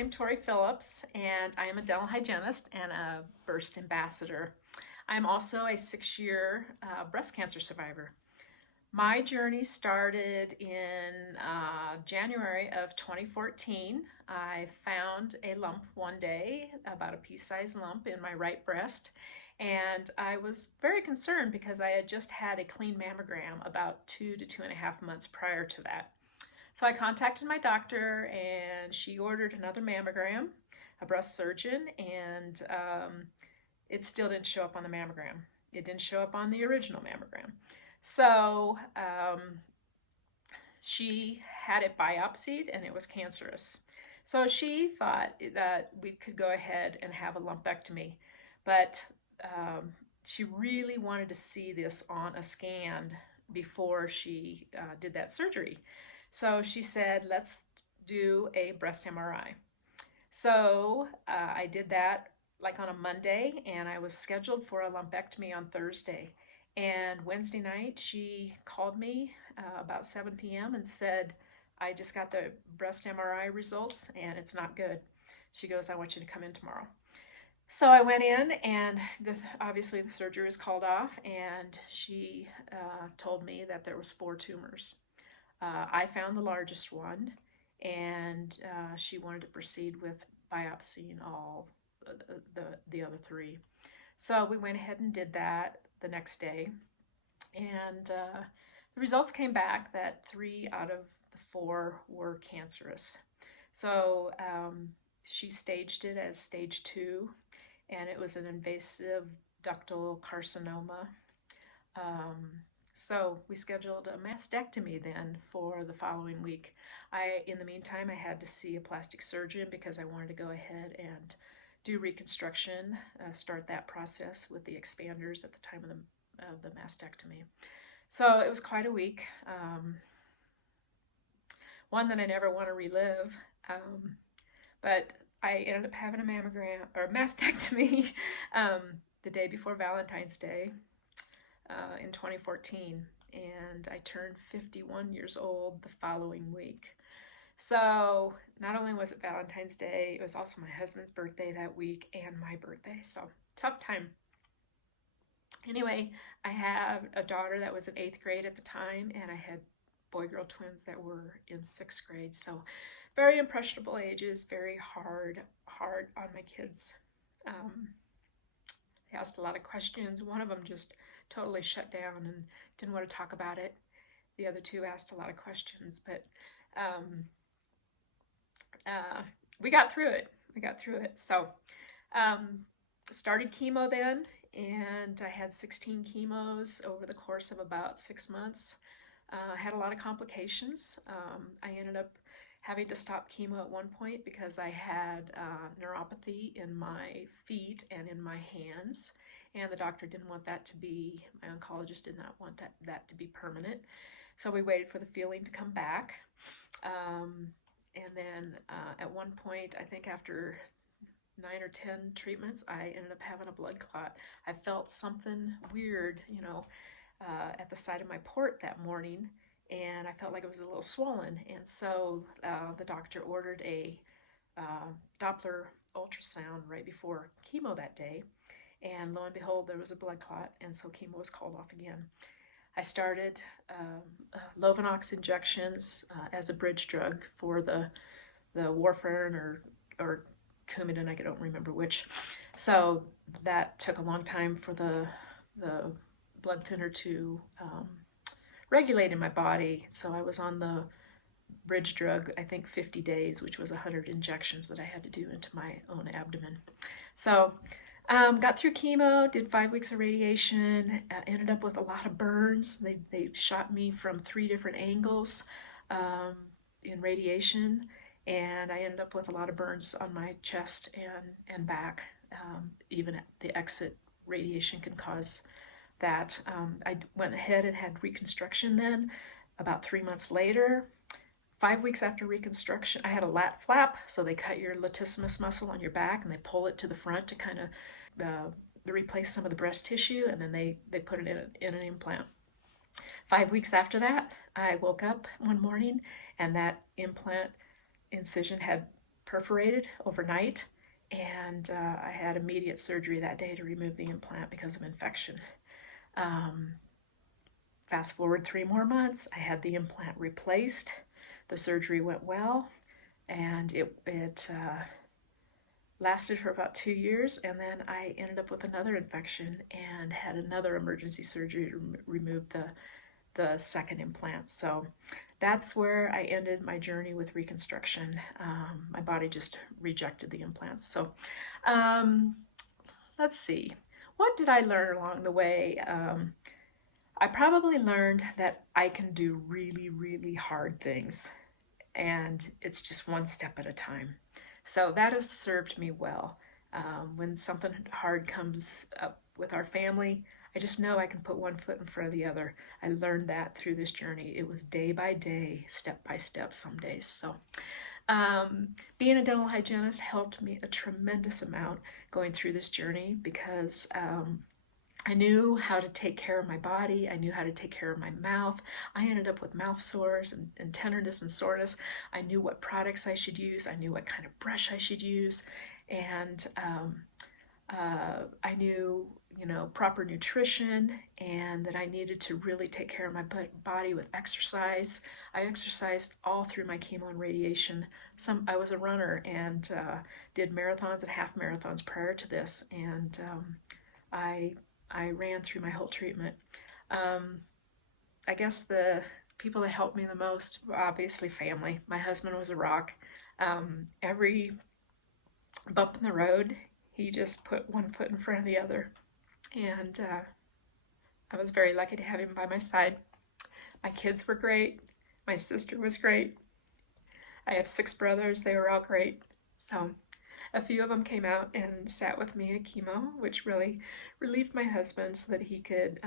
I'm Tori Phillips, and I am a dental hygienist and a burst ambassador. I'm also a 6-year breast cancer survivor. My journey started in January of 2014. I found a lump one day, about a pea-sized lump in my right breast, and I was very concerned because I had just had a clean mammogram about 2 to 2.5 months prior to that. So I contacted my doctor and she ordered another mammogram, a breast surgeon, and it still didn't show up on the mammogram. It didn't show up on the original mammogram. So she had it biopsied and it was cancerous. So she thought that we could go ahead and have a lumpectomy, but she really wanted to see this on a scan before she did that surgery. So she said, let's do a breast MRI. So I did that like on a Monday, and I was scheduled for a lumpectomy on Thursday. And Wednesday night, she called me about 7 p.m. and said, I just got the breast MRI results and it's not good. She goes, I want you to come in tomorrow. So I went in, and obviously the surgery was called off, and she told me that there was 4 tumors. I found the largest one, and she wanted to proceed with biopsying all the other 3. So we went ahead and did that the next day, and the results came back that 3 out of the 4 were cancerous. So she staged it as stage 2, and it was an invasive ductal carcinoma. So we scheduled a mastectomy then for the following week. In the meantime, I had to see a plastic surgeon because I wanted to go ahead and do reconstruction, start that process with the expanders at the time of the mastectomy. So it was quite a week, one that I never want to relive, but I ended up having a mammogram or mastectomy the day before Valentine's Day. In 2014, and I turned 51 years old the following week. So not only was it Valentine's Day, it was also my husband's birthday that week and my birthday, so tough time. Anyway, I had a daughter that was in 8th grade at the time, and I had boy-girl twins that were in 6th grade, so very impressionable ages, very hard on my kids. They asked a lot of questions. One of them just totally shut down and didn't want to talk about it. The other 2 asked a lot of questions, but we got through it. So started chemo then, and I had 16 chemos over the course of about 6 months. Had a lot of complications. I ended up having to stop chemo at one point because I had neuropathy in my feet and in my hands, and the doctor didn't want that to be, my oncologist did not want that to be permanent. So we waited for the feeling to come back. And then at one point, I think after 9 or 10 treatments, I ended up having a blood clot. I felt something weird, at the side of my port that morning, and I felt like it was a little swollen. And so the doctor ordered a Doppler ultrasound right before chemo that day. And lo and behold, there was a blood clot, and so chemo was called off again. I started Lovenox injections as a bridge drug for the warfarin or Coumadin, I don't remember which. So that took a long time for the blood thinner to regulate in my body. So I was on the bridge drug, I think 50 days, which was 100 injections that I had to do into my own abdomen. So got through chemo, did 5 weeks of radiation, ended up with a lot of burns. They shot me from 3 different angles in radiation, and I ended up with a lot of burns on my chest and back. Even at the exit, radiation can cause that. I went ahead and had reconstruction then. About 3 months later, 5 weeks after reconstruction, I had a lat flap, so they cut your latissimus muscle on your back and they pull it to the front to kind of replace some of the breast tissue, and then they put it in an implant. 5 weeks after that, I woke up one morning and that implant incision had perforated overnight, and I had immediate surgery that day to remove the implant because of infection. Um, Fast forward 3 more months, I had the implant replaced. The surgery went well, and it lasted for about 2 years, and then I ended up with another infection and had another emergency surgery to remove the second implant. So that's where I ended my journey with reconstruction. My body just rejected the implants. So let's see. What did I learn along the way? I probably learned that I can do really, really hard things, and it's just one step at a time. So that has served me well. When something hard comes up with our family, I just know I can put one foot in front of the other. I learned that through this journey. It was day by day, step by step some days. So being a dental hygienist helped me a tremendous amount going through this journey, because I knew how to take care of my body. I knew how to take care of my mouth. I ended up with mouth sores and tenderness and soreness. I knew what products I should use. I knew what kind of brush I should use. And I knew, proper nutrition, and that I needed to really take care of my body with exercise. I exercised all through my chemo and radiation. I was a runner and did marathons and half marathons prior to this, and I ran through my whole treatment. I guess the people that helped me the most were obviously family. My husband was a rock. Every bump in the road, he just put one foot in front of the other. And I was very lucky to have him by my side. My kids were great. My sister was great. I have 6 brothers. They were all great. So a few of them came out and sat with me at chemo, which really relieved my husband so that he could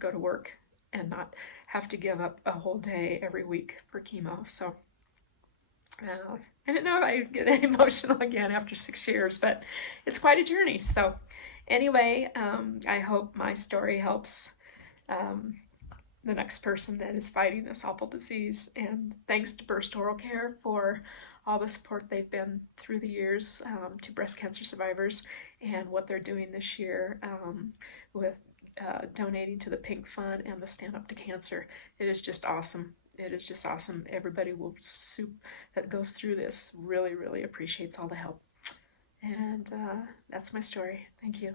go to work and not have to give up a whole day every week for chemo. So I didn't know if I'd get emotional again after 6 years, but it's quite a journey. So anyway, I hope my story helps the next person that is fighting this awful disease. And thanks to Burst Oral Care for all the support they've been through the years to breast cancer survivors, and what they're doing this year with donating to the Pink Fund and the Stand Up to Cancer. It is just awesome. It is just awesome. Everybody that goes through this really, really appreciates all the help. And that's my story. Thank you.